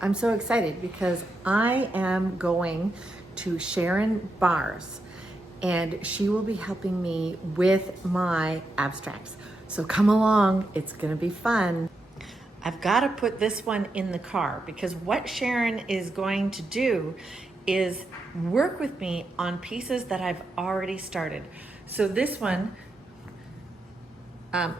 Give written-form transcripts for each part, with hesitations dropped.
I'm so excited because I am going to Sharon Barr's and she will be helping me with my abstracts. So come along, it's gonna be fun. I've got to put this one in the car because what Sharon is going to do is work with me on pieces that I've already started. So this one,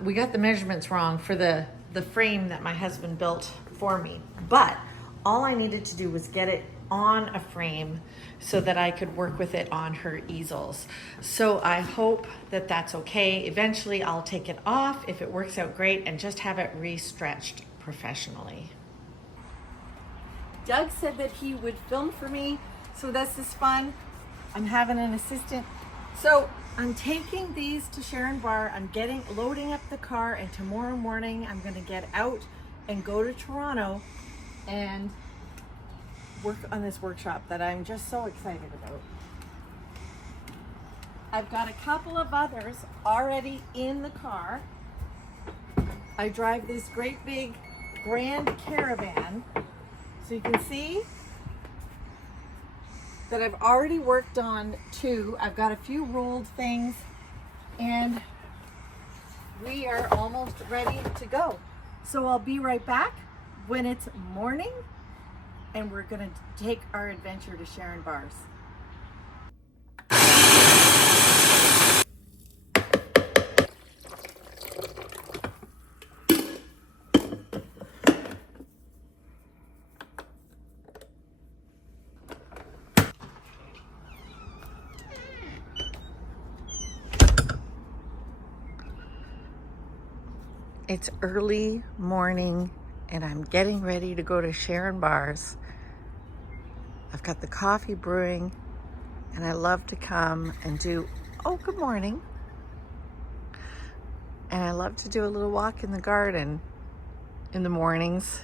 we got the measurements wrong for the frame that my husband built for me, but all I needed to do was get it on a frame so that I could work with it on her easels. So I hope that that's okay. Eventually I'll take it off if it works out great and just have it re-stretched professionally. Doug said that he would film for me, so this is fun. I'm having an assistant. So I'm taking these to Sharon Barr. I'm loading up the car, and tomorrow morning I'm gonna get out and go to Toronto and work on this workshop that I'm just so excited about. I've got a couple of others already in the car. I drive this great big Grand Caravan, so you can see that I've already worked on two. I've got a few rolled things and we are almost ready to go. So I'll be right back when it's morning and we're gonna take our adventure to Sharon Barr's. It's early morning and I'm getting ready to go to Sharon Barr's. I've got the coffee brewing and I love to come and do, oh, good morning. And I love to do a little walk in the garden in the mornings.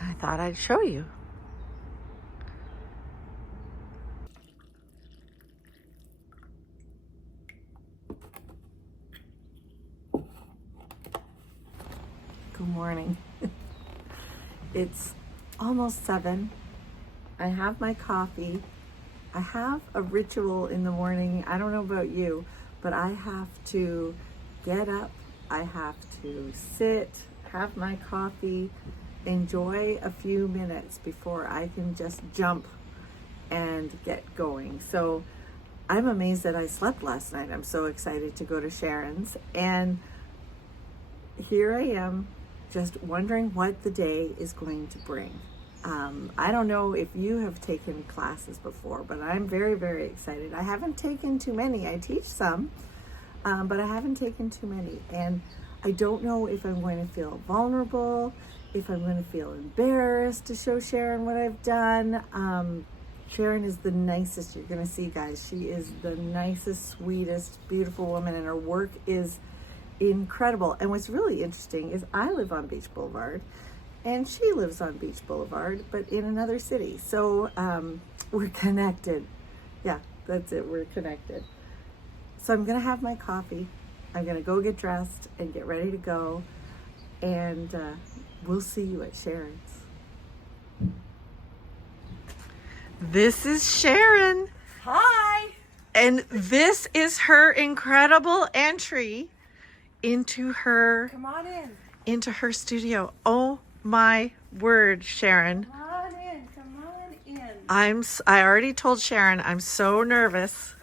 I thought I'd show you. Good morning. It's almost 7. I have my coffee. I have a ritual in the morning. I don't know about you, but I have to get up. I have to sit, have my coffee, enjoy a few minutes before I can just jump and get going. So I'm amazed that I slept last night. I'm so excited to go to Sharon's. And here I am, just wondering what the day is going to bring. I don't know if you have taken classes before, but I'm very, very excited. I haven't taken too many. I teach some, but I haven't taken too many. And I don't know if I'm going to feel vulnerable, if I'm going to feel embarrassed to show Sharon what I've done. Sharon is the nicest you're going to see, guys. She is the nicest, sweetest, beautiful woman, and her work is incredible. And what's really interesting is I live on Beach Boulevard and she lives on Beach Boulevard, but in another city. So we're connected. Yeah, that's it. We're connected. So I'm going to have my coffee. I'm going to go get dressed and get ready to go. And we'll see you at Sharon's. This is Sharon. Hi. And this is her incredible entry into her Come on in. into her studio. Oh my word, Sharon. Come on in. Come on in. I already told Sharon I'm so nervous.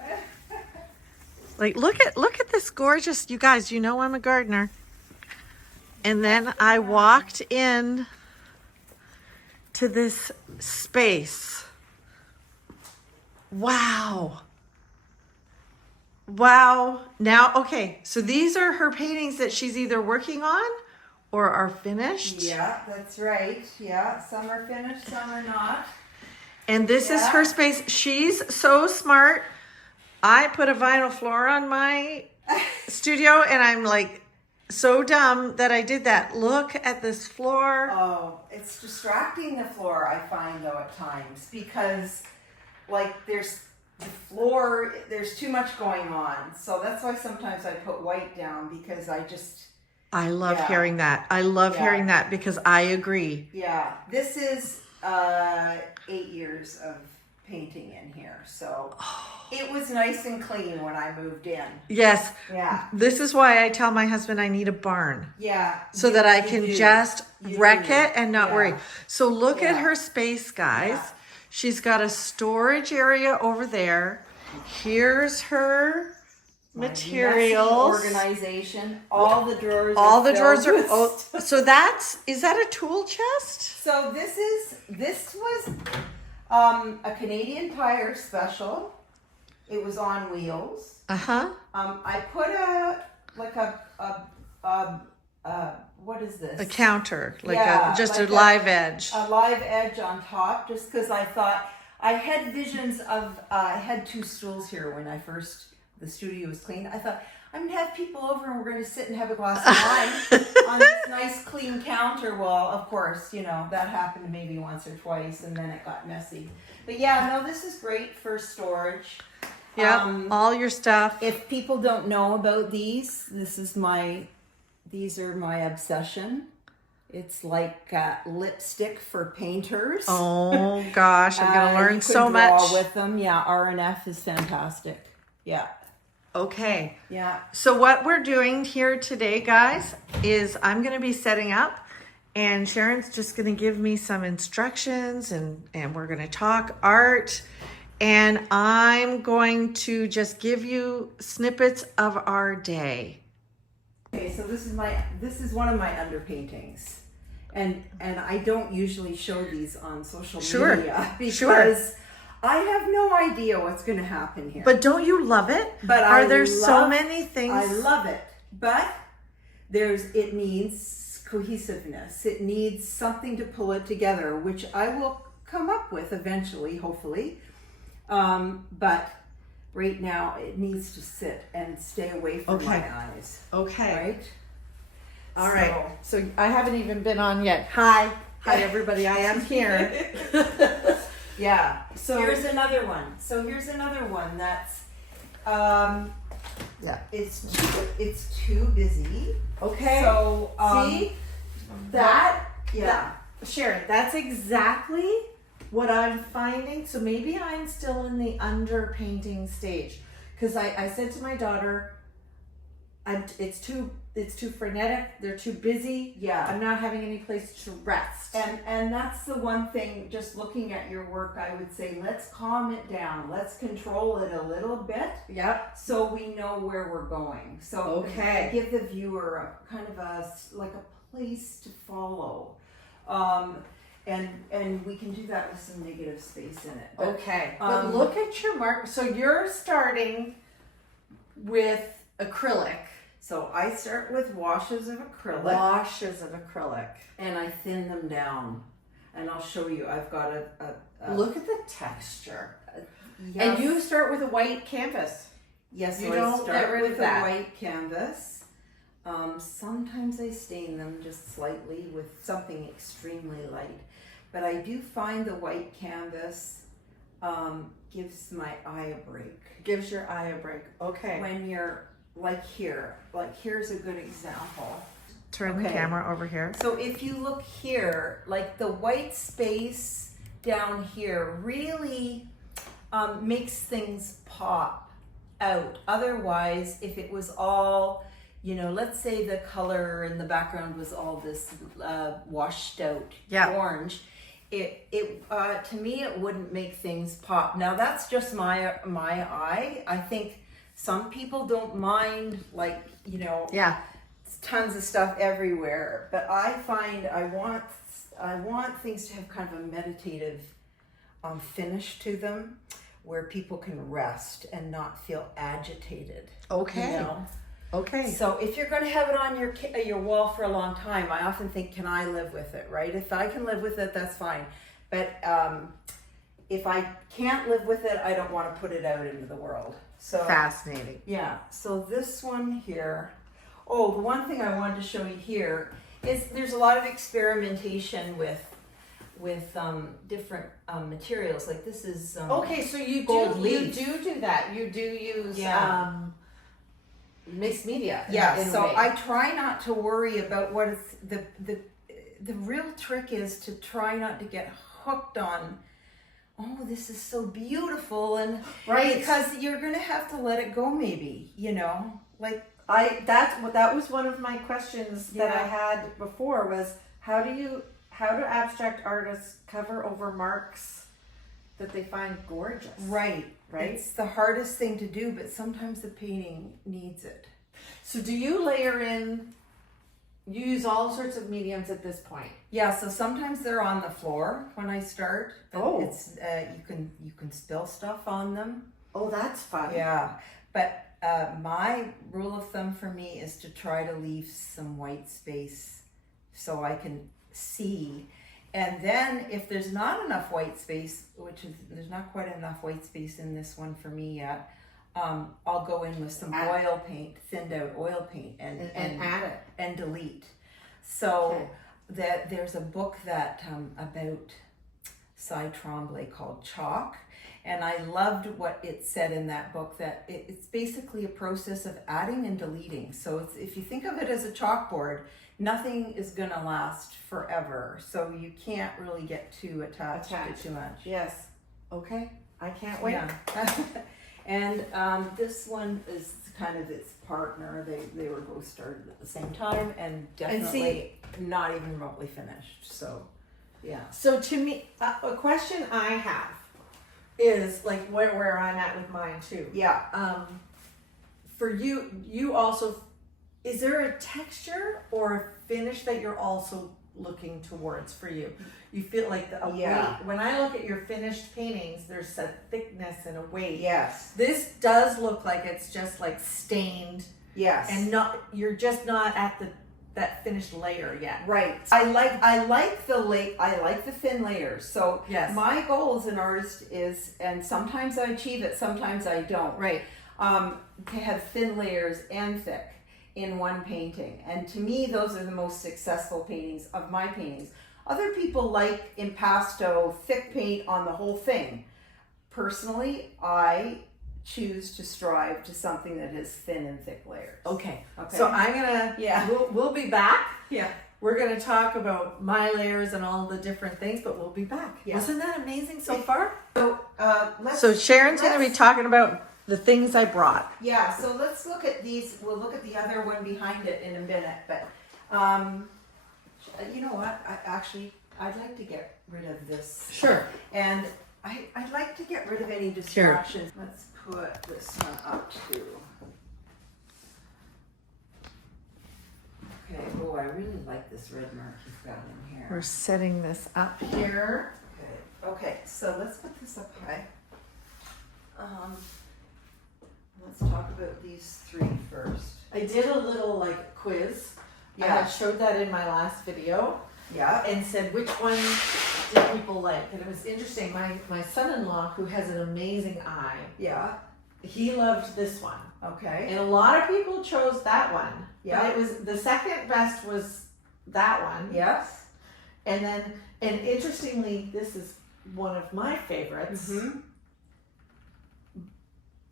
Like look at this gorgeous, you guys, you know I'm a gardener. And then I walked in to this space. Wow. Wow. Now, okay, so these are her paintings that she's either working on or are finished. Yeah, that's right. Yeah, some are finished, some are not. And this is her space. She's so smart. I put a vinyl floor on my studio and I'm like so dumb that I did that. Look at this floor. Oh, it's distracting, the floor, I find, though, at times, because like there's the floor, there's too much going on. So that's why sometimes I put white down, because I just, I love Yeah. hearing that. I love Yeah. hearing that because I agree. Yeah, this is 8 years of painting in here, so it was nice and clean when I moved in. Yes. Yeah, This is why I tell my husband I need a barn. yeah. So you- that I you can do. just You wreck do. it and not Yeah. worry. So look at Yeah. her space, guys. Yeah. She's got a storage area over there. Here's her My materials. messy organization. All the drawers. All the drawers are. filled with Oh, stuff. so is that a tool chest? So this was a Canadian Tire special. It was on wheels. Uh-huh. I put what is this? A counter, like Yeah, just like a live edge. A live edge on top, just because I thought I had visions of. I had 2 stools here when the studio was clean. I thought I'm gonna have people over and we're gonna sit and have a glass of wine on this nice clean counter. Well, of course, that happened maybe once or twice, and then it got messy. But yeah, no, this is great for storage. Yeah, all your stuff. If people don't know about these these are my obsession. It's like lipstick for painters. Oh gosh, I'm gonna You learn could so draw much. with them. Yeah, R&F is fantastic. Yeah, Okay. yeah. So what we're doing here today, guys, is I'm going to be setting up and Sharon's just going to give me some instructions and we're going to talk art and I'm going to just give you snippets of our day. Okay, so this is one of my underpaintings, and I don't usually show these on social Sure, media because sure. I have no idea what's going to happen here. But don't you love it? But are there so many things? I love it, but it needs cohesiveness. It needs something to pull it together, which I will come up with eventually, hopefully. But right now, it needs to sit and stay away from my eyes. Okay. Right? All right. So I haven't even been on yet. Hi everybody. I am here. Yeah. So- here's another one. That's Yeah. it's too busy. Okay. So See that? yeah. Sharon, that's exactly what I'm finding. So maybe I'm still in the underpainting stage because I said to my daughter, it's too frenetic. They're too busy. Yeah. I'm not having any place to rest. And that's the one thing, just looking at your work, I would say, let's calm it down. Let's control it a little bit Yep. so we know where we're going. So Okay. give the viewer a kind of a place to follow. And we can do that with some negative space in it. But, Okay. But look at your mark. So you're starting with acrylic. So I start with washes of acrylic. Washes of acrylic. And I thin them down. And I'll show you. I've got a Look at the texture. yes. And you start with a white canvas. Yes, You so don't I start get rid of with that. a white canvas. Sometimes I stain them just slightly with something extremely light. But I do find the white canvas gives my eye a break. Gives your eye a break. Okay. When you're here's a good example. Turn the Okay. camera over here. So if you look here, like the white space down here really makes things pop out. Otherwise, if it was all, let's say the color in the background was all this washed out orange, it to me it wouldn't make things pop. Now that's just my eye. I think some people don't mind, Yeah. tons of stuff everywhere, but I find I want things to have kind of a meditative finish to them, where people can rest and not feel agitated. Okay. Okay. So if you're going to have it on your wall for a long time, I often think, can I live with it? Right? If I can live with it, that's fine. But if I can't live with it, I don't want to put it out into the world. So Fascinating. yeah. So this one here. Oh, the one thing I wanted to show you here is there's a lot of experimentation with different materials. Like this is Okay, so you gold do leaf. do that. You do use Yeah. mixed media. Yeah, in a so way. I try not to worry about what is the real trick is to try not to get hooked on, oh, this is so beautiful, and Right. because you're gonna have to let it go, maybe, you know, like that was one of my questions that I Yeah. had before was how do abstract artists cover over marks that they find gorgeous? right. Right. It's the hardest thing to do, but sometimes the painting needs it. So do you layer in? You use all sorts of mediums at this point. Yeah, so sometimes they're on the floor when I start. Oh. It's you can spill stuff on them. Oh, that's fun. Yeah, but my rule of thumb for me is to try to leave some white space so I can see. And then if there's not enough white space, there's not quite enough white space in this one for me yet, I'll go in with some oil paint, thinned out oil paint, and add it and delete. So Okay. that there's a book that about Cy Tremblay called Chalk, and I loved what it said in that book, that it's basically a process of adding and deleting. So if you think of it as a chalkboard, nothing is gonna last forever. So you can't really get too attached to too much. Yes. Okay. I can't wait. Yeah. And this one is kind of its partner. They were both started at the same time, and definitely not even remotely finished. So, yeah. So to me, a question I have is like where I'm at with mine too. Yeah. For you also, is there a texture or a finish that you're also looking towards for you? You feel like Yeah. weight. When I look at your finished paintings, there's a thickness and a weight. Yes. This does look like it's just like stained Yes. and you're just not at that finished layer yet. Right. I like the thin layers. So Yes. my goal as an artist is, and sometimes I achieve it, sometimes I don't. Right. To have thin layers and thick in one painting. And to me, those are the most successful paintings of my paintings. Other people like impasto, thick paint on the whole thing. Personally, I choose to strive to something that has thin and thick layers. Okay. Okay. So I'm gonna. Yeah. We'll be back. Yeah. We're gonna talk about my layers and all the different things, but we'll be back. Yeah. Wasn't that amazing so far? So So Sharon's gonna be talking about the things I brought. yeah, so let's look at these. We'll look at the other one behind it in a minute. But you know what? I'd like to get rid of this. Sure. And I'd like to get rid of any distractions. Let's put this one up too. Okay, oh, I really like this red mark you've got in here. We're setting this up here. Okay, so let's put this up high. Let's talk about these three first. I did a little like quiz. Yeah. I showed that in my last video Yeah. and said which one did people like, and it was interesting. My son-in-law, who has an amazing eye, Yeah. he loved this one. Okay. And a lot of people chose that one. Yeah. But it was the second best was that one. Yes. And interestingly, this is one of my favorites. Mm-hmm.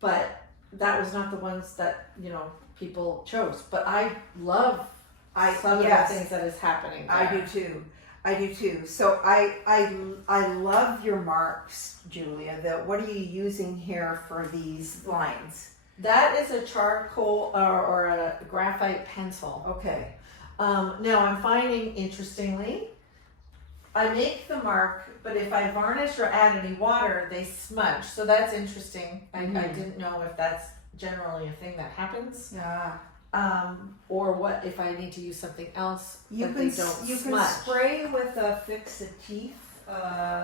But that was not the ones that, people chose. But I love some of the things that is happening there. I do too. So I love your marks, Julia. What are you using here for these lines? That is a charcoal or a graphite pencil. Okay. Now I'm finding, interestingly, I make the mark, but if I varnish or add any water, they smudge. So that's interesting. I didn't know if that's generally a thing that happens. Yeah. Or what if I need to use something else You that can they don't you smudge. can spray with a fixatif.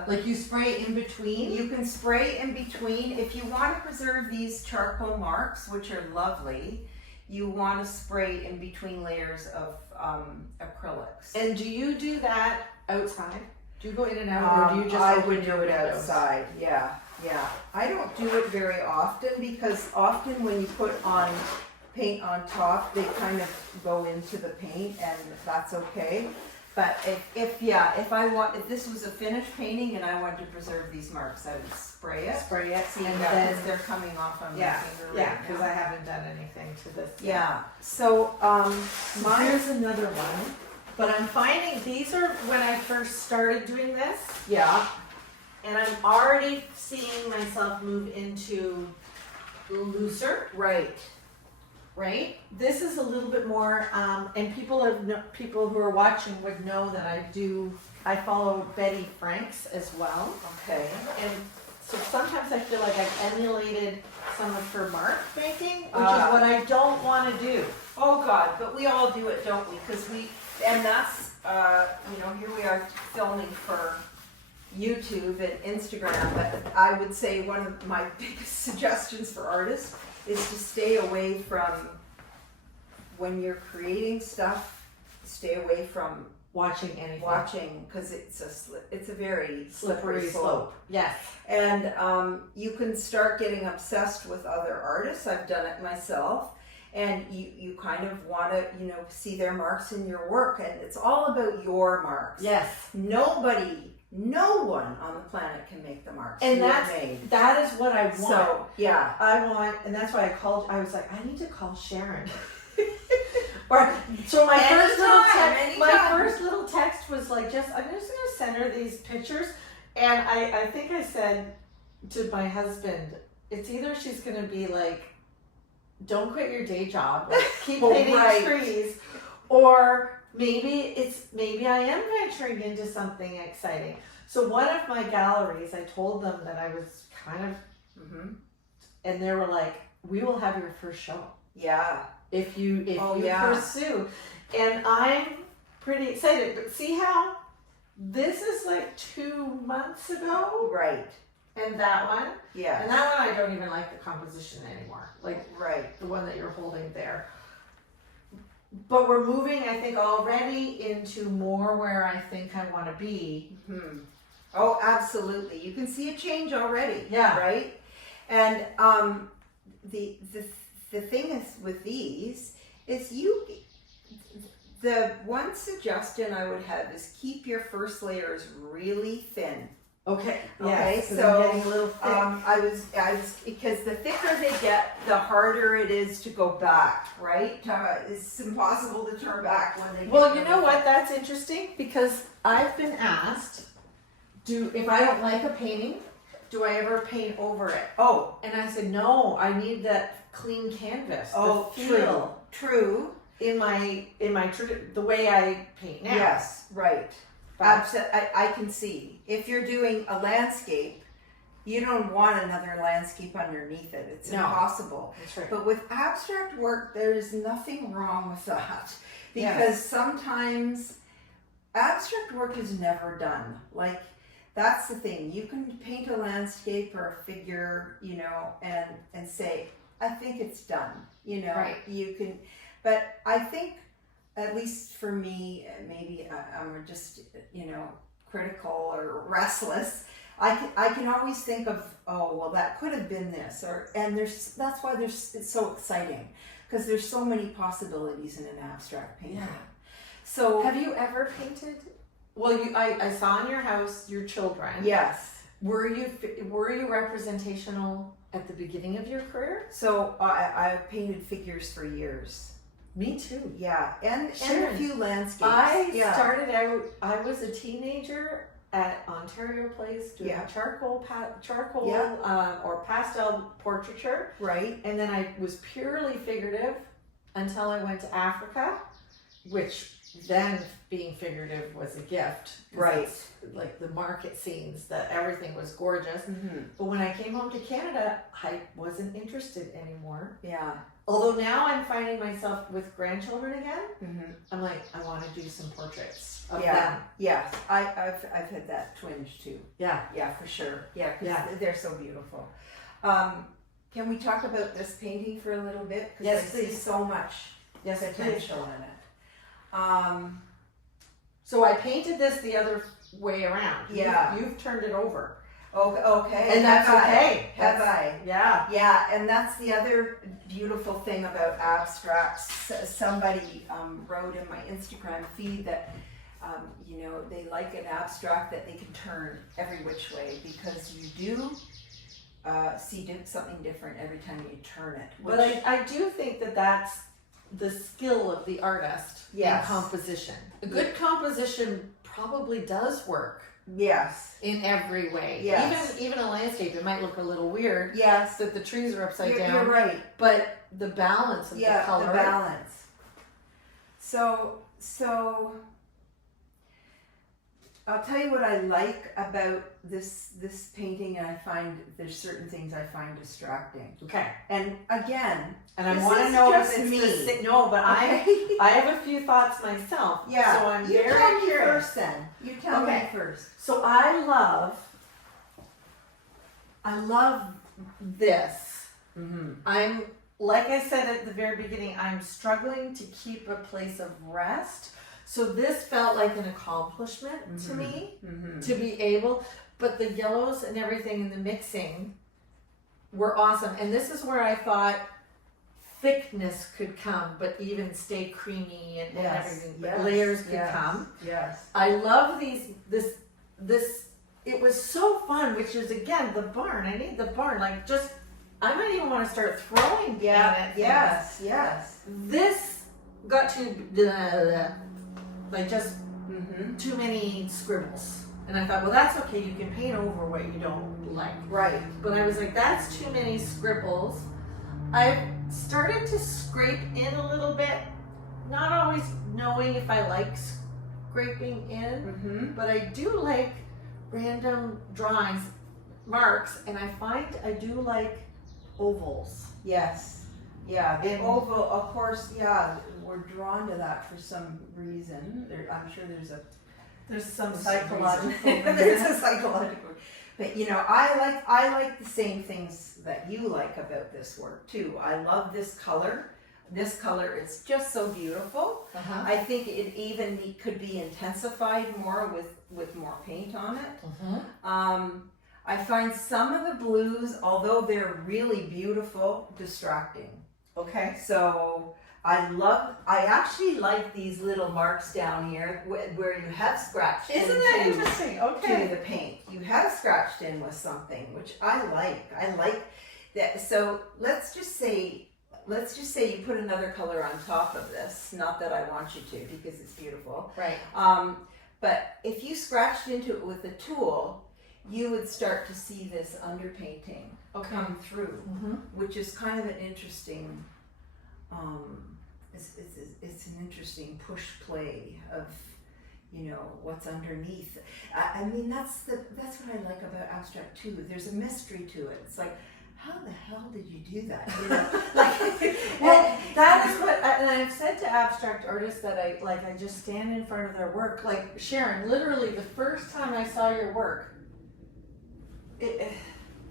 Like you spray in between? You can spray in between. If you want to preserve these charcoal marks, which are lovely, you want to spray in between layers of acrylics. And do you do that outside? Do you go in and out, or do you just I open would your do it windows? outside. Yeah. I don't do it very often because often when you put on paint on top, they kind of go into the paint, and that's okay. But if this was a finished painting and I wanted to preserve these marks, I would spray it. Spray it, See, and because then they're coming off on my yeah, finger yeah, right because now. I haven't done anything to this. yet. Yeah. So Here's another one. But I'm finding these are when I first started doing this, yeah. and I'm already seeing myself move into looser, Right. right? This is a little bit more, and people who are watching would know that I follow Betty Franks as well. Okay. And so sometimes I feel like I've emulated some of her mark making, which is Ah. what I don't want to do. Oh God, but we all do it, don't we? And that's, here we are filming for YouTube and Instagram, but I would say one of my biggest suggestions for artists is to stay away from, when you're creating stuff, stay away from Watching anything. watching, because it's a very Slippery slope. Yes. And you can start getting obsessed with other artists. I've done it myself. And you kind of want to, see their marks in your work. And it's all about your marks. Yes. No one on the planet can make the marks And you have made. that is what I want. So, yeah. I want, and that's why I was like, I need to call Sharon. So my first little text was like, I'm just gonna send her these pictures, and I think I said to my husband, it's either she's gonna be like, don't quit your day job, like, keep painting Right. trees, or maybe I am venturing into something exciting. So one of my galleries, I told them that I was kind of, Mm-hmm. and they were like, we will have your first show. Yeah. If you Yeah. pursue. And I'm pretty excited. But see how this is like 2 months ago, Right. and that one, Yeah. and that one I don't even like the composition anymore. Like Right. the one that you're holding there. But we're moving, I think, already into more where I think I want to be. Hmm. Oh, absolutely. You can see a change already. Yeah. Right. And the thing is with these is the one suggestion I would have is keep your first layers really thin. Okay. Okay, Yes, 'cause so, I'm getting a little thick. I was because the thicker they get, the harder it is to go back. Right? It's impossible to turn back when they. Well, you know what? That's interesting because I've been asked, if I don't like a painting, do I ever paint over it? Oh. And I said, no, I need that clean canvas. Oh, the feel true. in the way I paint now. Yes, right. But- Absolutely, I can see. If you're doing a landscape, you don't want another landscape underneath it. It's No. impossible. That's right. But with abstract work, there is nothing wrong with that. Because sometimes abstract work is never done. Like, that's the thing. You can paint a landscape or a figure, and say, I think it's done. Right. You can, but I think, at least for me, maybe I'm just, critical or restless. I can always think of, oh, well, that could have been this, that's why it's so exciting, because there's so many possibilities in an abstract painting. Yeah. So Have you ever painted? Well, I saw in your house your children. yes. Were you representational at the beginning of your career? So I painted figures for years. Me too. Yeah, and Sure. a few landscapes. I started out. I was a teenager at Ontario Place doing Yeah. charcoal Yeah. or pastel portraiture, Right. and then I was purely figurative until I went to Africa, which then being figurative was a gift. 'Cause Right. it's like the market scenes, that everything was gorgeous. Mm-hmm. But when I came home to Canada, I wasn't interested anymore. Yeah. Although now I'm finding myself with grandchildren again. Mm-hmm. I'm like, I want to do some portraits of Yeah. them. Yes. I've had that twinge too. Yeah. Yeah, for sure. Yeah, 'cause Yeah. they're so beautiful. Can we talk about this painting for a little bit? Because Yes, I see please. so much Yes, please. potential in it. So I painted this the other way around. Yeah. You've turned it over. Okay. And that's have I? okay. Have That's- I? Yeah. Yeah, and that's the other beautiful thing about abstracts. Somebody wrote in my Instagram feed that You know, they like an abstract that they can turn every which way, because you do see something different every time you turn it. But I do think that that's the skill of the artist Yes. in composition. A good composition probably does work Yes. in every way. Yes. Even a landscape, it might look a little weird Yes. that the trees are upside down. You're right. But the balance of the color. The balance. So I'll tell you what I like about this painting, and I find there's certain things I find distracting. Okay. And again, And I this want to is know if just it's me. no, but Okay. I have a few thoughts myself. Yeah. So I'm you very tell me curious. first then. You tell me Okay. first. So I love this. Mm-hmm. I'm, like I said at the very beginning, I'm struggling to keep a place of rest. So this felt like an accomplishment to me, Mm-hmm. to be able, but the yellows and everything in the mixing were awesome. And this is where I thought thickness could come, but even stay creamy and everything, but layers could come. Yes. I love this, it was so fun, which is again, the barn. I need the barn, like just, I might even want to start throwing down at things. Yes. This got too, like just too many scribbles. And I thought, well, that's okay. You can paint over what you don't like. Right. But I was like, that's too many scribbles. I've started to scrape in a little bit, not always knowing if I like scraping in, Mm-hmm. but I do like random drawings, marks, and I find I do like ovals. Yes. Yeah. The And- oval, of course. Yeah, we're drawn to that for some reason. I'm sure there's Some psychological. psychological. There's a psychological. But you know, I like the same things that you like about this work too. I love this color. This color is just so beautiful. Uh-huh. I think it even could be intensified more with more paint on it. Uh-huh. I find some of the blues, although they're really beautiful, distracting. Okay. So I actually like these little marks down here where you have scratched Isn't that into interesting? to Okay. the paint. You have scratched in with something, which I like. I like that. So let's just say you put another color on top of this. Not that I want you to, because it's beautiful. Right. But if you scratched into it with a tool, you would start to see this underpainting Okay. come through, Mm-hmm. which is kind of an interesting. It's an interesting push play of, you know, what's underneath. I mean, that's what I like about abstract too. There's a mystery to it. It's like, how the hell did you do that? You know, like, Well, that is what, and I've said to abstract artists that I just stand in front of their work. Like Sharon, literally the first time I saw your work,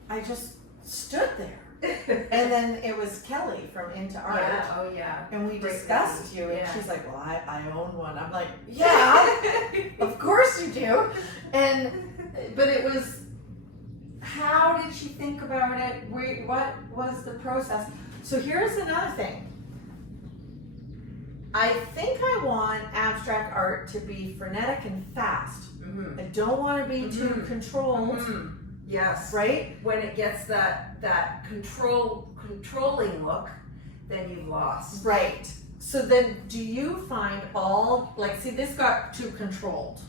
I just stood there. And then it was Kelly from Into Art. yeah, oh yeah. And we Great discussed lady. you, and Yeah. she's like, well, I own one. I'm like, yeah, of course you do. But it was, how did she think about it? What was the process? So here's another thing. I think I want abstract art to be frenetic and fast. Mm-hmm. I don't want to be too Mhm. controlled, Mm-hmm. Yes. right? When it gets that controlling look, then you've lost. Right. So then do you find all, like, see, this got too controlled.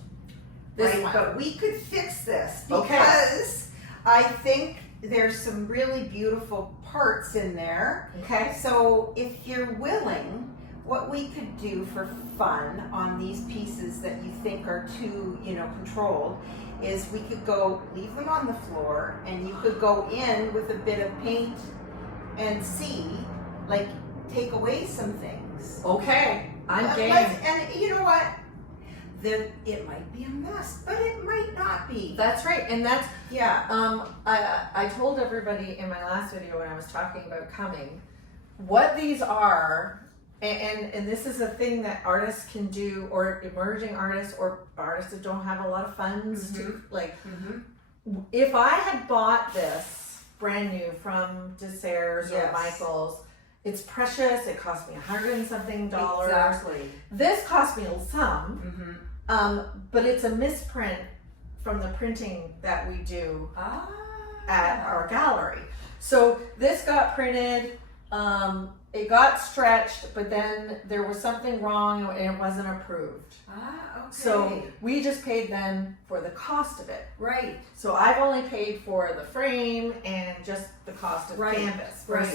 This Right, one. but we could fix this Okay. because I think there's some really beautiful parts in there. Okay. So if you're willing, what we could do for fun on these pieces that you think are too, you know, controlled, is we could leave them on the floor, and you could go in with a bit of paint and see, like, take away some things. Okay. I'm game. And you know what? It might be a mess, but it might not be. That's right. And that's, Yeah. I told everybody in my last video when I was talking about coming, what these are, and this is a thing that artists can do, or emerging artists, or artists that don't have a lot of funds to, like, Mm-hmm. if I had bought this brand new from Desserts or Yes. Michael's, it's precious. It cost me $100 and something. Exactly. This cost me some. Mm-hmm. But it's a misprint from the printing that we do at our gallery. So this got printed, it got stretched, but then there was something wrong and it wasn't approved. Okay. So we just paid them for the cost of it. Right. So I've only paid for the frame and just the cost of Right, canvas right.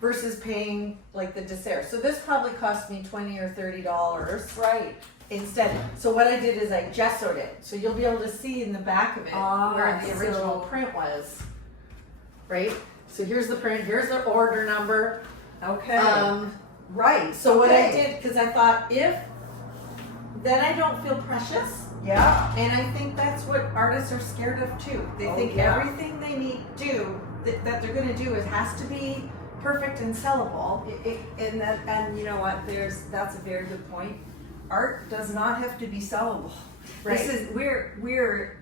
versus paying like the dessert. So this probably cost me $20 or $30 Right. instead. So what I did is I gessoed it. So you'll be able to see in the back of it where the original so- print was. Right? So here's the print, here's the order number. Okay. Right. So what I Okay. did, because I thought then I don't feel precious. Yeah. And I think that's what artists are scared of too. They Oh, think yeah. everything they need to do that they're going to do has to be perfect and sellable. And you know what? That's a very good point. Art does not have to be sellable. Right. This is we're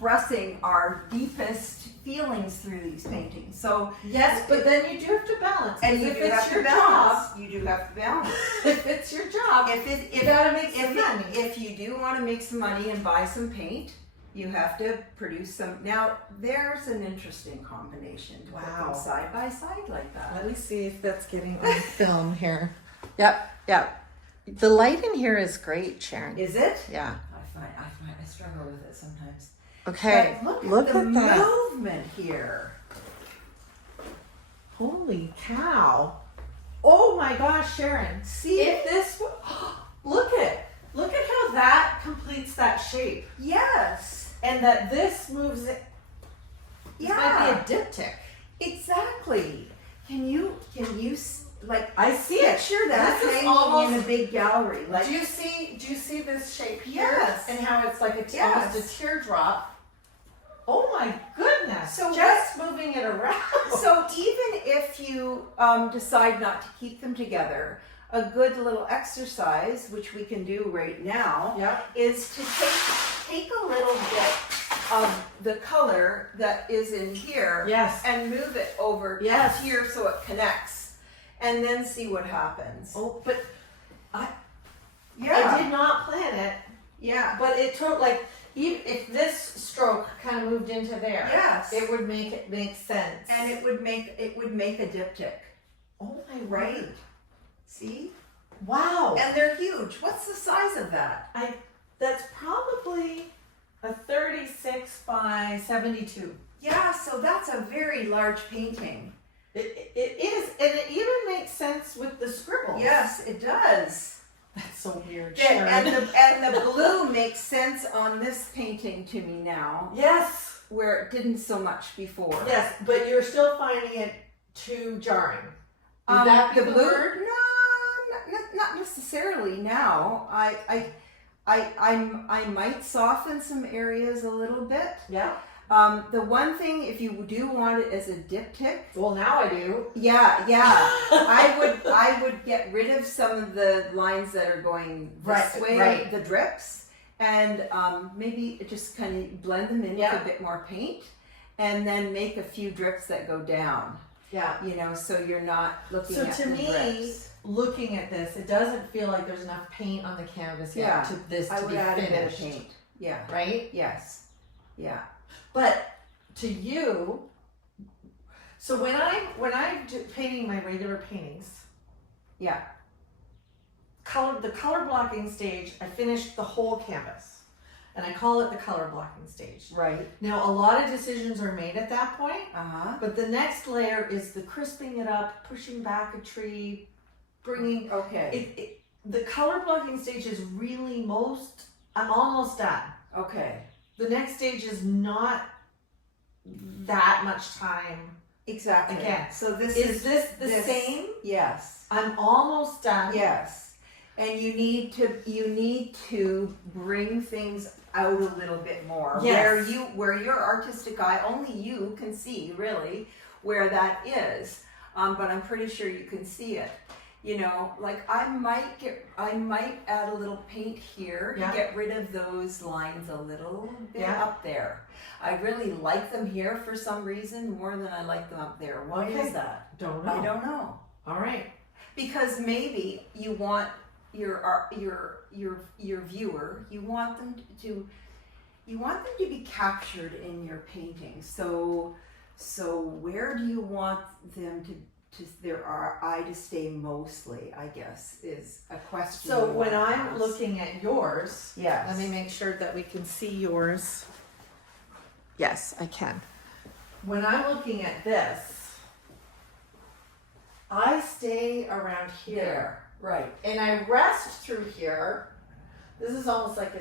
expressing our deepest feelings through these paintings. So Yes, but then you do have to balance. and you if do it's have your to job, balance. You do have to balance. if it's your job, you gotta make some money. If you do want to make some money and buy some paint, you have to produce some. Now there's an interesting combination to put Wow. them side by side like that. Let me see if that's getting on film here. Yep. The light in here is great, Sharon. Is it? Yeah. I struggle with it sometimes. Okay. But Look at the at that. movement here. Holy cow. Oh my gosh, Sharon. See If this, look at how that completes that shape. Yes. And that this moves it. This Yeah. might be a diptych. Exactly. Can you like I see it. picture that This is hanging almost- in a big gallery? Like Do you see this shape here? Yes. And how it's like almost Yes. a teardrop. Oh my goodness. So just moving it around. So even if you decide not to keep them together, a good little exercise, which we can do right now, Yeah. is to take a little bit of the color that is in here Yes. and move it over Yes. here so it connects, and then see what happens. Oh, but I Yeah, did not plan it. yeah, But it took like, even if this stroke kind of moved into there, yes, it would make sense. and it would make a diptych, oh my right? word. See, Wow. and they're huge. What's the size of that? That's probably a 36 by 72. Yeah, so that's a very large painting. It is, and it even makes sense with the scribbles. Yes, it does. That's so weird, And Sharon. and the blue makes sense on this painting to me now, Yes, where it didn't so much before. yes, but you're still finding it too jarring. Would that be the the blue? word? No, not necessarily. Now, I might soften some areas a little bit. Yeah. The one thing, if you do want it as a diptych, Well, now I do. yeah, I would get rid of some of the lines that are going this Right, way, right. the drips, and maybe just kind of blend them in Yeah. with a bit more paint, and then make a few drips that go down. Yeah. You know, so you're not looking So at to the me, drips. looking at this, it doesn't feel like there's enough paint on the canvas yet Yeah, to this I to would be add finished. a bit of paint. Yeah. Right? Yes. Yeah. But to you, so when I'm painting my regular paintings, Yeah. the color blocking stage, I finished the whole canvas, and I call it the color blocking stage. Right. Now a lot of decisions are made at that point, Uh-huh. but the next layer is the crisping it up, pushing back a tree, bringing Okay. the color blocking stage is really I'm almost done. Okay. The next stage is not that much time. Exactly. Again, So this Is this the this- same? Yes. I'm almost done. Yes. And you need to bring things out a little bit more. Yes. Where your artistic eye, only you can see really where that is. But I'm pretty sure you can see it. You know, like I might add a little paint here Yeah. to get rid of those lines a little bit Yeah. up there. I really like them here for some reason more than I like them up there. Why Okay. is that? Don't know. I don't know. All right. Because maybe you want your your viewer, you want them to be captured in your painting. So where do you want them to their eye to stay mostly, I guess, is a question. So when I'm looking at yours, yes. let me make sure that we can see yours. Yes, I can. When I'm looking at this, I stay around here. There, right. And I rest through here. This is almost like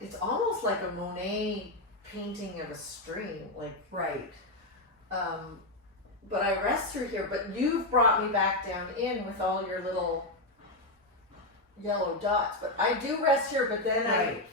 it's almost like a Monet painting of a stream, like right. But I rest through here. But you've brought me back down in with all your little yellow dots. But I do rest here. But then right.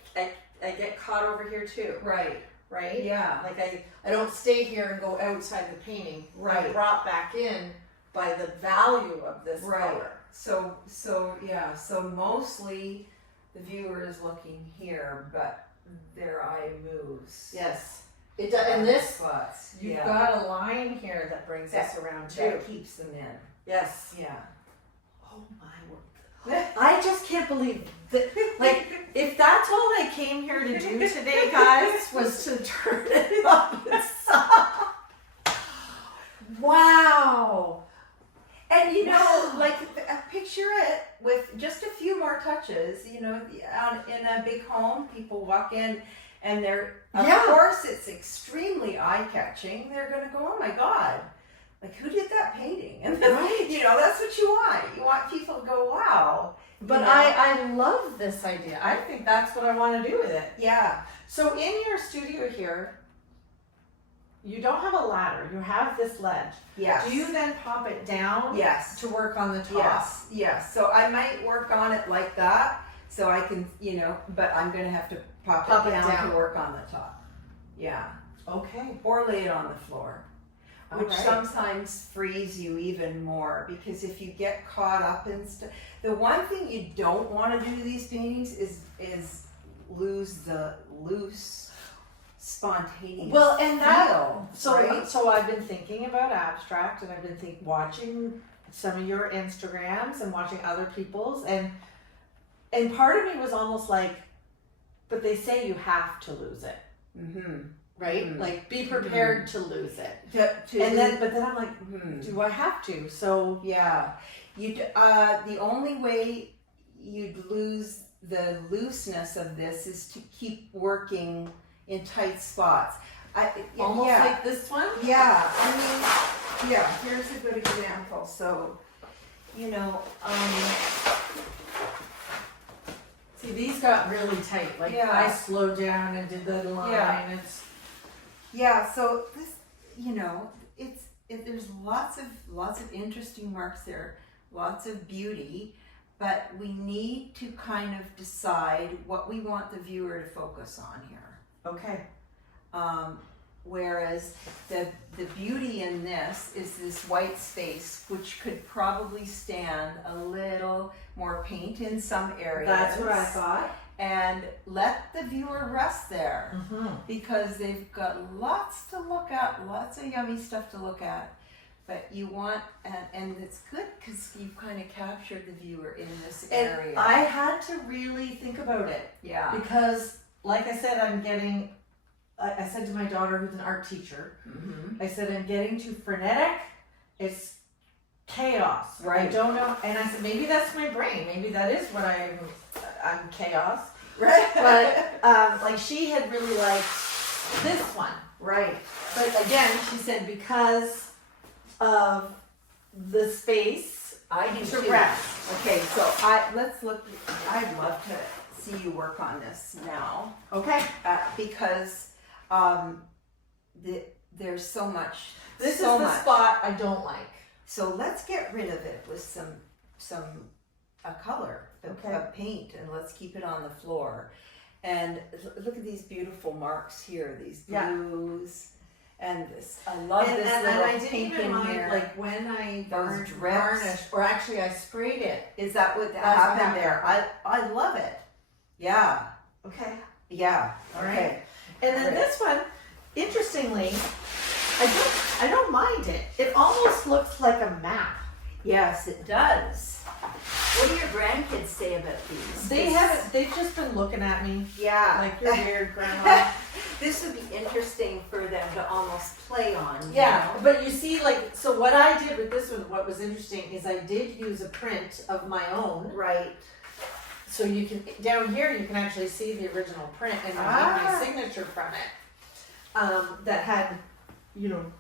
I get caught over here too. Right. Right. Yeah. Like I don't stay here and go outside the painting. Right. I'm brought back in by the value of this color. So yeah. So mostly the viewer is looking here, but their eye moves. Yes. It does, and this spots. you've Yeah. got a line here that brings us around too. That keeps them in. Yes. Yeah. Oh my word! I just can't believe that. Like, if that's all I came here to do today, guys, was to turn it up and stop. Wow. And you know, like picture it with just a few more touches. You know, in a big home, people walk in, and of course, it's extremely eye-catching. They're going to go, "Oh my God, like who did that painting?" And Right. you know, that's what you want. You want people to go, "Wow." But you know? I love this idea. I think that's what I want to do with it. Yeah. So in your studio here, you don't have a ladder. You have this ledge. Yes. Do you then pop it down? Yes. To work on the top. Yes. Yes. So I might work on it like that, so I can, but I'm going to have to pop it down to work on the top. Yeah. Okay. Or lay it on the floor, which Alright. sometimes frees you even more, because if you get caught up in stuff, the one thing you don't want to do to these paintings is lose the loose, spontaneous Well, and that feel, so right? so I've been thinking about abstract, and I've been watching some of your Instagrams and watching other people's, and part of me was almost like, but they say you have to lose it, Mm-hmm. right? Mhm. Like, be prepared to lose it. But then I'm like, Mhm. do I have to? So Yeah, the only way you'd lose the looseness of this is to keep working in tight spots. almost yeah. like this one. Yeah, I mean, yeah. Here's a good example. So, See, these got really tight. Like, Yeah. I slowed down and did the line. Yeah. It's yeah. So this, there's lots of interesting marks there, lots of beauty, but we need to kind of decide what we want the viewer to focus on here. okay. Whereas the beauty in this is this white space, which could probably stand a little more paint in some areas. That's what I thought. And let the viewer rest there, Mm-hmm. because they've got lots to look at, lots of yummy stuff to look at. But you want, and it's good because you've kind of captured the viewer in this area. And I had to really think about it. Yeah. Because, like I said, I said to my daughter, who's an art teacher, Mm-hmm. I said, I'm getting too frenetic. It's chaos. Right. I don't know. And I said, maybe that's my brain. Maybe that is what I'm chaos. Right. But, like, she had really liked this one. right. But again, she said, because of the space I do to too. rest. Okay, so let's look. I'd love to see you work on this now, Okay. because there's so much. This so is the much. spot I don't like. So let's get rid of it with some color, Okay. a paint, and let's keep it on the floor. And look at these beautiful marks here. These Yeah. blues, and this. I love And this I little didn't pink even in mind, here. like, when I Those drips. varnished, or actually I sprayed it. Is that what what happened there? I love it. Yeah. Okay. Yeah. All right. Okay. And then Right. this one, interestingly, I don't mind it. It almost looks like a map. Yes, it does. What do your grandkids say about these? They've just been looking at me Yeah. like, you're weird, Grandma. This would be interesting for them to almost play on. you Yeah, know? but you see, like, so what I did with this one, what was interesting is I did use a print of my own. Right. So you can, down here, you can actually see the original print and I made my signature from it. That had,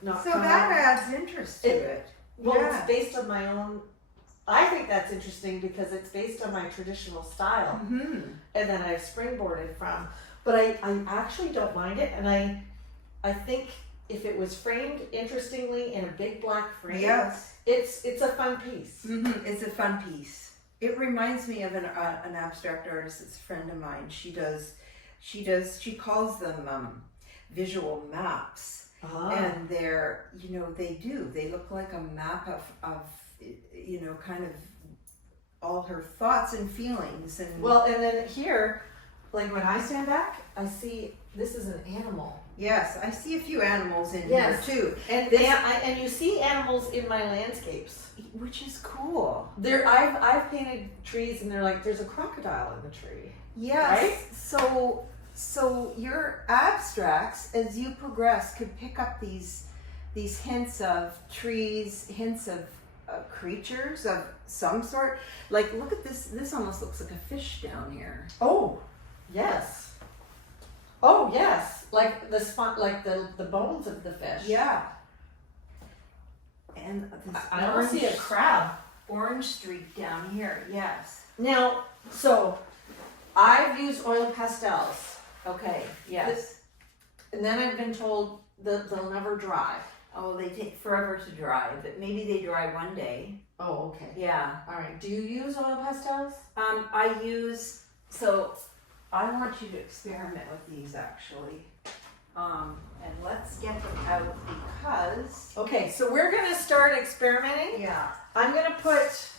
not So come that out. adds interest to it. Well, Yeah. it's based on my own. I think that's interesting because it's based on my traditional style, Mm-hmm. and then I've springboarded from. But I actually don't mind it, and I think if it was framed interestingly in a big black frame, Yes. it's a fun piece. Mm-hmm. It's a fun piece. It reminds me of an abstract artist that's a friend of mine. She calls them visual maps. And they're, they look like a map of kind of all her thoughts and feelings. And Well, and then here, like when I stand back, I see this is an animal. yes, I see a few animals in Yes. here too, And This- and you see animals in my landscapes. which is cool. I've painted trees and they're like, there's a crocodile in the tree. Yes. Right? So your abstracts, as you progress, could pick up these hints of trees, hints of creatures of some sort. Like, look at this. This almost looks like a fish down here. Oh, yes. Oh, yes. Like the spot, like the bones of the fish. Yeah. And this I don't see a crab. orange streak down here. Yes. Now, so I've used oil pastels. Okay. Yes. And then I've been told that they'll never dry. Oh, they take forever to dry, but maybe they dry one day. Oh, okay. Yeah. All right. Do you use oil pastels? I want you to experiment with these actually. And let's get them out because. Okay, so we're gonna start experimenting. Yeah. I'm gonna put.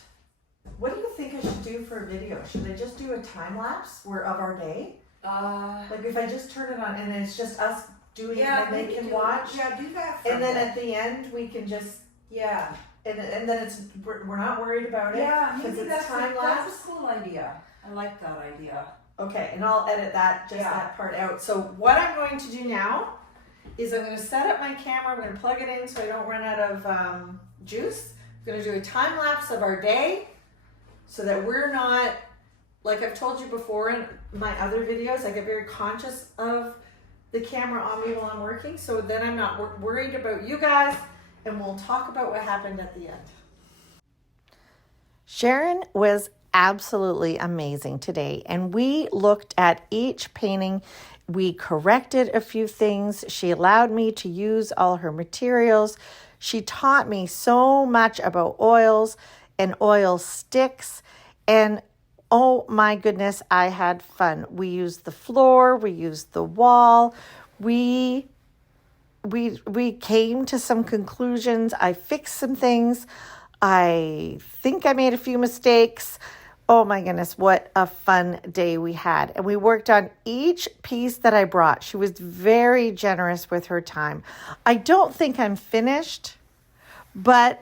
What do you think I should do for a video? Should I just do a time lapse of our day? Like if I just turn it on and it's just us doing it and they can watch. Yeah, do that. And then at the end we can just yeah. and then we're not worried about it. Yeah, because maybe it's time lapse. that's a cool idea. I like that idea. Okay, and I'll edit that part out. So what I'm going to do now is I'm going to set up my camera. I'm going to plug it in so I don't run out of juice. I'm going to do a time lapse of our day so that we're not, like I've told you before in my other videos, I get very conscious of the camera on me while I'm working. So then I'm not worried about you guys, and we'll talk about what happened at the end. Sharon was absolutely amazing today, and we looked at each painting. We corrected a few things. She allowed me to use all her materials. She taught me so much about oils and oil sticks, and oh my goodness, I had fun. We used the floor, we used the wall, we came to some conclusions. I fixed some things. I think I made a few mistakes. Oh my goodness, what a fun day we had. And we worked on each piece that I brought. She was very generous with her time. I don't think I'm finished, but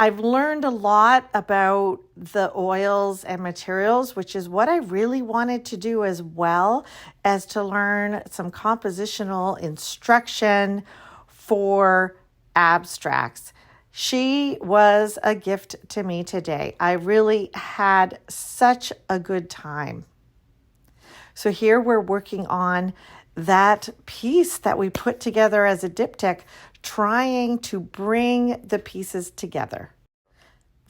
I've learned a lot about the oils and materials, which is what I really wanted to do, as well as to learn some compositional instruction for abstracts. She was a gift to me today. I really had such a good time. So here we're working on that piece that we put together as a diptych, trying to bring the pieces together.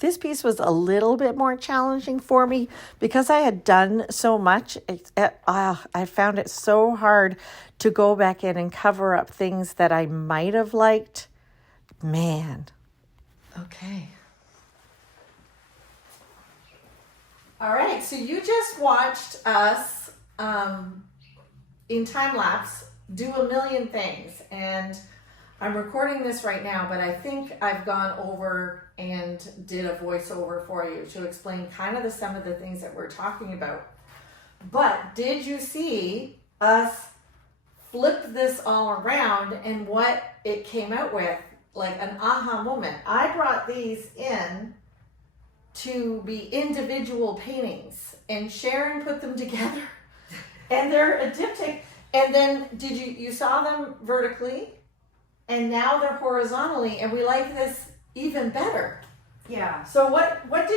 This piece was a little bit more challenging for me because I had done so much. I found it so hard to go back in and cover up things that I might have liked. Man. Okay. All right, so you just watched us in time lapse do a million things, and I'm recording this right now, but I think I've gone over and did a voiceover for you to explain kind of some of the things that we're talking about. But did you see us flip this all around and what it came out with? Like an aha moment. I brought these in to be individual paintings, and Sharon put them together, and they're a diptych. And then you saw them vertically, and now they're horizontally, and we like this even better. Yeah. So what was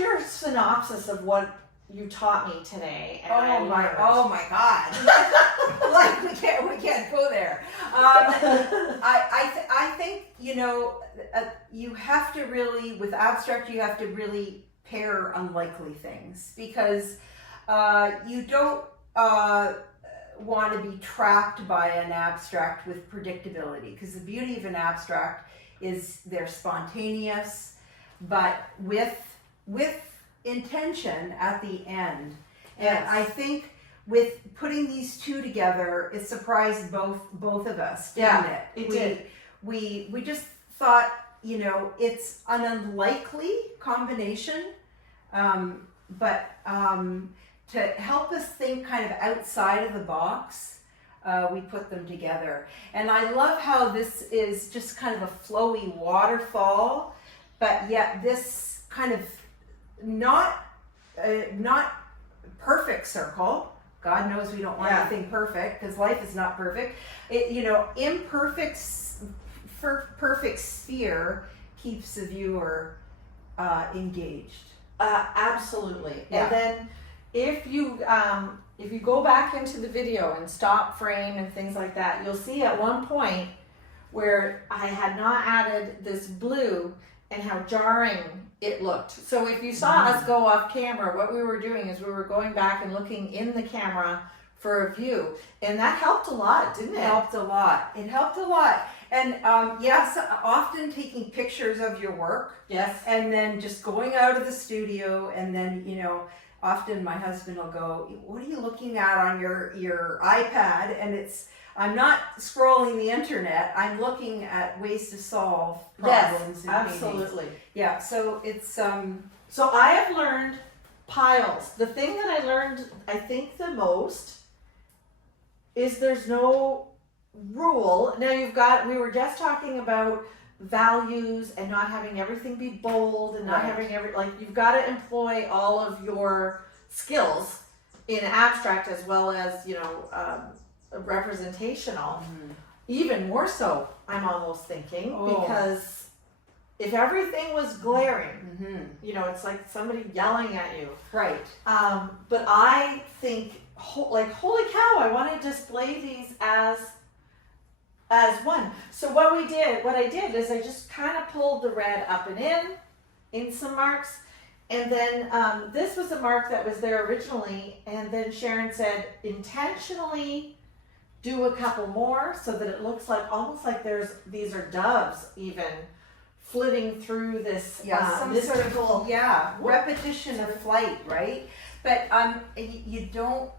your synopsis of what you taught me today? And Oh my God! Like we can't go there. I think you have to really, with abstract, you have to really pair unlikely things, because you don't want to be trapped by an abstract with predictability, because the beauty of an abstract is they're spontaneous, but with intention at the end. And Yes. I think with putting these two together, it surprised both of us, didn't it? It did. We just thought, it's an unlikely combination, but to help us think kind of outside of the box, we put them together. And I love how this is just kind of a flowy waterfall, but yet this kind of not perfect circle. God knows we don't want anything perfect, because life is not perfect. Imperfect, perfect sphere keeps the viewer engaged. Absolutely. Yeah. And then if you go back into the video and stop frame and things like that, you'll see at one point where I had not added this blue and how jarring it looked. So if you saw us go off camera, what we were doing is we were going back and looking in the camera for a view, and that helped a lot, didn't it? It helped a lot. And yes, often taking pictures of your work. Yes. And then just going out of the studio, and then often my husband will go, "What are you looking at on your iPad?" And I'm not scrolling the internet. I'm looking at ways to solve problems. Yes, absolutely. Yeah. So it's So I have learned piles. The thing that I learned, I think, the most is there's no rule. Now we were just talking about values and not having everything be bold and not Right. having you've got to employ all of your skills in abstract as well as, representational. Even more so, I'm almost thinking, because if everything was glaring, it's like somebody yelling at you. right. But I think, holy cow, I want to display these as one. So what I did is I just kind of pulled the red up and in some marks. And then this was a mark that was there originally. And then Sharon said, intentionally do a couple more so that it looks like almost like these are doves even flitting through this Some sort mystical. of repetition of flight, right? But you don't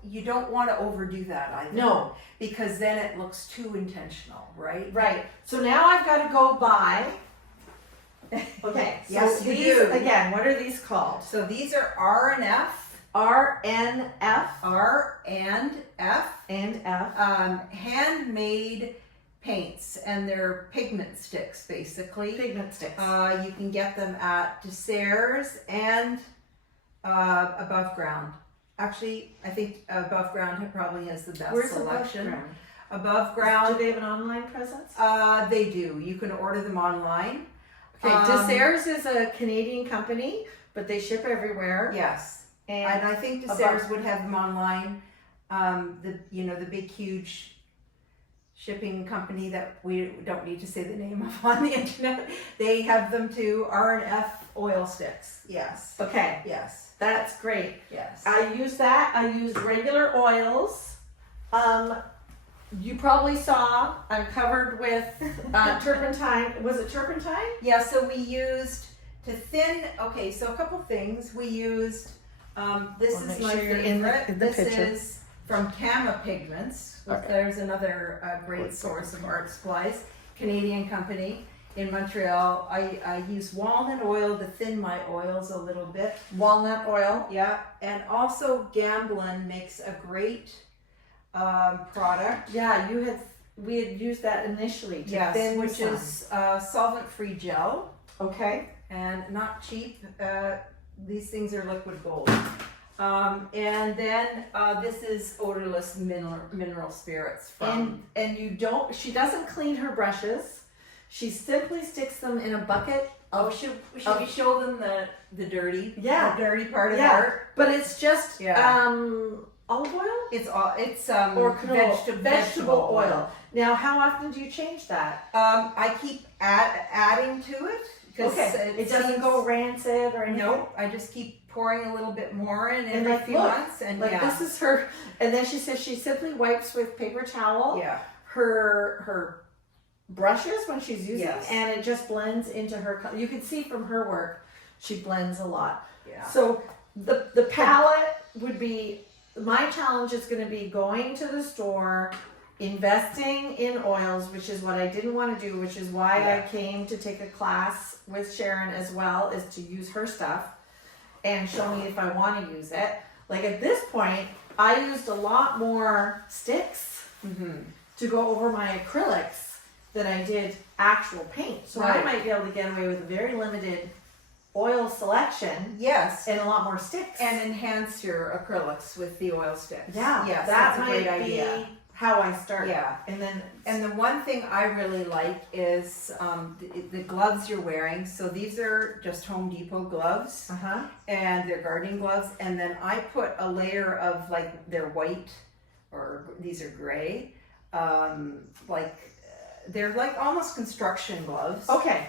want to overdo that either. No. Because then it looks too intentional, right? Right. So now I've got to go by. Okay. So Yes, you these do. again, what are these called? So these are R and F. RNF R and F. and F. Handmade paints, and they're pigment sticks, basically. Pigment sticks. You can get them at Desserts and Above Ground. Actually, I think Above Ground probably has the best Where's selection. Above Ground? Above Ground, Do they have an online presence? they do. You can order them online. Okay. Desserts is a Canadian company, but they ship everywhere. Yes. And And I think Desserts would have them online. The big huge shipping company that we don't need to say the name of on the internet. They have them too. R&F oil sticks. Yes. okay, Yes. that's great. Yes. I use that. I use regular oils. You probably saw I'm covered with turpentine. Was it turpentine? Yeah, so we used to thin, okay, so a couple things. We used, this Wanna is make my sure you're in favorite. the This picture. is from Kama Pigments. Okay. There's another great source of art supplies. Canadian company in Montreal. I use walnut oil to thin my oils a little bit. Walnut oil. Yeah, and also Gamblin makes a great product. Yeah, we had used that initially to Yes, thin which some. is solvent-free gel. Okay. and not cheap. These things are liquid gold. And then this is odorless mineral spirits from. And you don't. She doesn't clean her brushes. She simply sticks them in a bucket. Should we show them the dirty? Yeah. The dirty part of Yeah. art. But it's just olive oil It's or canola, vegetable oil. Now, how often do you change that? I keep adding to it because It doesn't go rancid or anything. Nope. I just keep pouring a little bit more in And every like, few look, months, and Like this is her. And then she says she simply wipes with paper towel. yeah. Her brushes when she's using, Yes. and it just blends into her. You can see from her work, she blends a lot. Yeah. So the palette would be, my challenge is going to be going to the store, investing in oils, which is what I didn't want to do, which is why I came to take a class with Sharon as well, is to use her stuff and show me if I want to use it. Like at this point, I used a lot more sticks to go over my acrylics than I did actual paint. So I Right. might be able to get away with a very limited oil selection Yes. and a lot more sticks. And enhance your acrylics with the oil sticks. yeah, Yes, that that's a might great idea. be how I start. Yeah. And then And the one thing I really like is the gloves you're wearing. So these are just Home Depot gloves, and they're gardening gloves. And then I put a layer of they're white, or these are gray, they're like almost construction gloves. okay.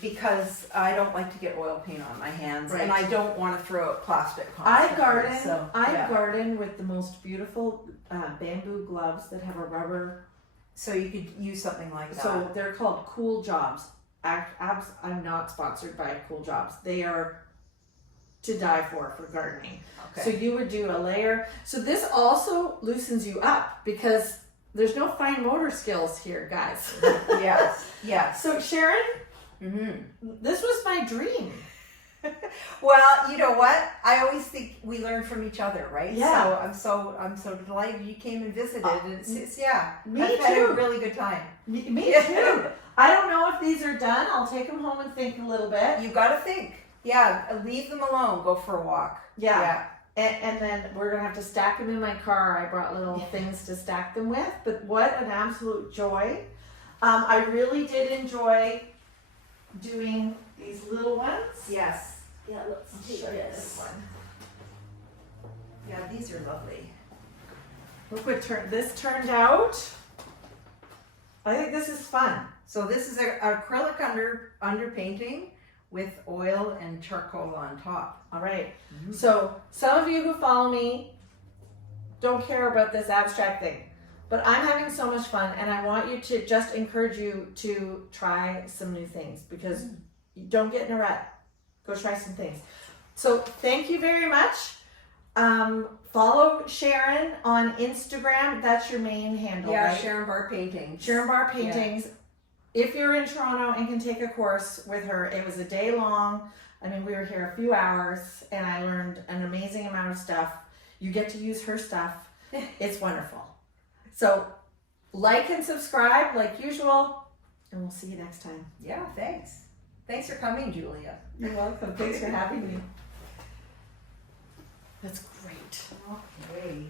Because I don't like to get oil paint on my hands, and Right. I don't want to throw out plastic. I constantly, garden. so, I yeah. garden with the most beautiful bamboo gloves that have a rubber. So you could use something like that. So they're called Cool Jobs. I'm not sponsored by Cool Jobs. They are to die for gardening. okay. So you would do a layer. So this also loosens you up because there's no fine motor skills here, guys. yes. Yes. So Sharon, Mm-hmm. this was my dream. Well, you know what? I always think we learn from each other, right? Yeah. So I'm so delighted you came and visited. And it's me I've had too. a really good time. Me too. I don't know if these are done. I'll take them home and think a little bit. You got to think. Yeah. Leave them alone. Go for a walk. Yeah. And then we're going to have to stack them in my car. I brought little things to stack them with. But what an absolute joy. I really did enjoy doing these little ones. Yes. Yeah, let's take show you this. this one. Yeah. These are lovely. Look what this turned out. I think this is fun. So this is an acrylic underpainting with oil and charcoal on top. All right. So some of you who follow me don't care about this abstract thing, but I'm having so much fun, and I want you to just encourage you to try some new things, because you don't get in a rut. Go try some things. So thank you very much. Follow Sharon on Instagram. That's your main handle, Yeah, right? Sharon Barr Paintings. Sharon Barr Paintings. If you're in Toronto and can take a course with her, it was a day long. I mean, we were here a few hours and I learned an amazing amount of stuff. You get to use her stuff. It's wonderful. So like and subscribe like usual, and we'll see you next time. Yeah, thanks. Thanks for coming, Julia. You're welcome. Thanks for having me. That's great. Okay.